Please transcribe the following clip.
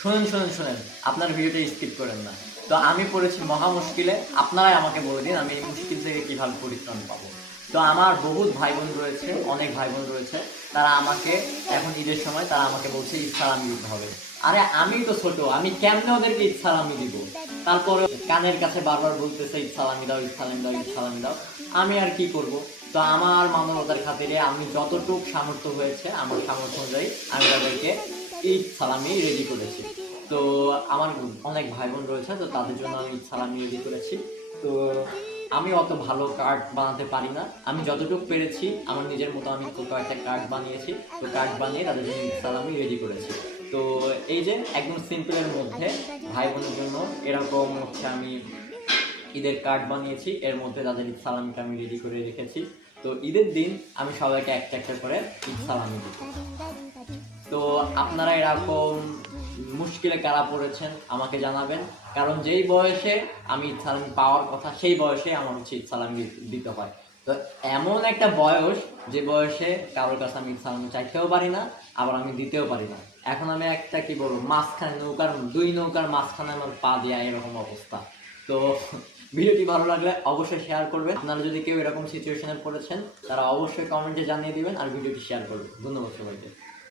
শুনেন শুনেন শুনেন, আপনার ভিডিওটা স্কিপ করেন না। তো আমি পড়েছি মহা মুশকিলে, আপনারাই আমাকে বলে দিন আমি এই মুশকিল থেকে কিভাবে পরিত্রাণ পাবো। তো আমার বহুত ভাই বোন রয়েছে, অনেক ভাই বোন রয়েছে, তারা আমাকে এখন ঈদের সময় তারা আমাকে বলছে ঈদ সালামি দিতে হবে। আরে আমি তো ছোট, আমি কেমনে ওদেরকে ঈদ সালামি দিব? তারপরে কানের কাছে বারবার বলতেছে ঈদ সালামি দাও, ঈদ সালামি দাও, ঈদ সালামি দাও। আমি আর কি করব? তো আমার মানবতার খাতিরে আমি যতটুকু সামর্থ্য হয়েছে আমার সামর্থ্য অনুযায়ী আমি তাদেরকে ঈদ সালামি রেডি করেছি। তো আমার অনেক ভাই বোন রয়েছে, তো তাদের জন্য আমি ঈদ সালামি রেডি করেছি। তো আমি অত ভালো কার্ড বানাতে পারি না, আমি যতটুকু পেরেছি আমার নিজের মতো আমি ছোট একটা কার্ড বানিয়েছি। তো কার্ড বানিয়ে তাদের জন্য ঈদ সালামি রেডি করেছি। তো এই যে একদম সিম্পলের মধ্যে ভাই বোনের জন্য এরকম হচ্ছে আমি ঈদের কার্ড বানিয়েছি, এর মধ্যে তাদের ঈদ সালামিটা আমি রেডি করে রেখেছি। তো ঈদের দিন আমি সবাইকে একটা একটা করে ঈদ সালামি দিই। তো আপনারা এরকম মুশকিলে কারা পড়েছেন আমাকে জানাবেন, কারণ যেই বয়সে আমি ঈদ সালামি পাওয়ার কথা সেই বয়সে আমার হচ্ছে ঈদ সালামি দিতে হয়। তো এমন একটা বয়স যে বয়সে কারোর কাছে আমি ঈদ সালামি চাইতেও পারি না, আবার আমি দিতেও পারি না। এখন আমি একটা কি বলবো, মাঝখানে নৌকার, দুই নৌকার মাঝখানে আমার পা দেয়া এরকম অবস্থা। তো ভিডিওটি ভালো লাগলে অবশ্যই শেয়ার করবেন। আপনারা যদি কেউ এরকম সিচুয়েশনে পড়েছেন তারা অবশ্যই কমেন্টে জানিয়ে দিবেন আর ভিডিওটি শেয়ার করবেন। ধন্যবাদ সবাইকে।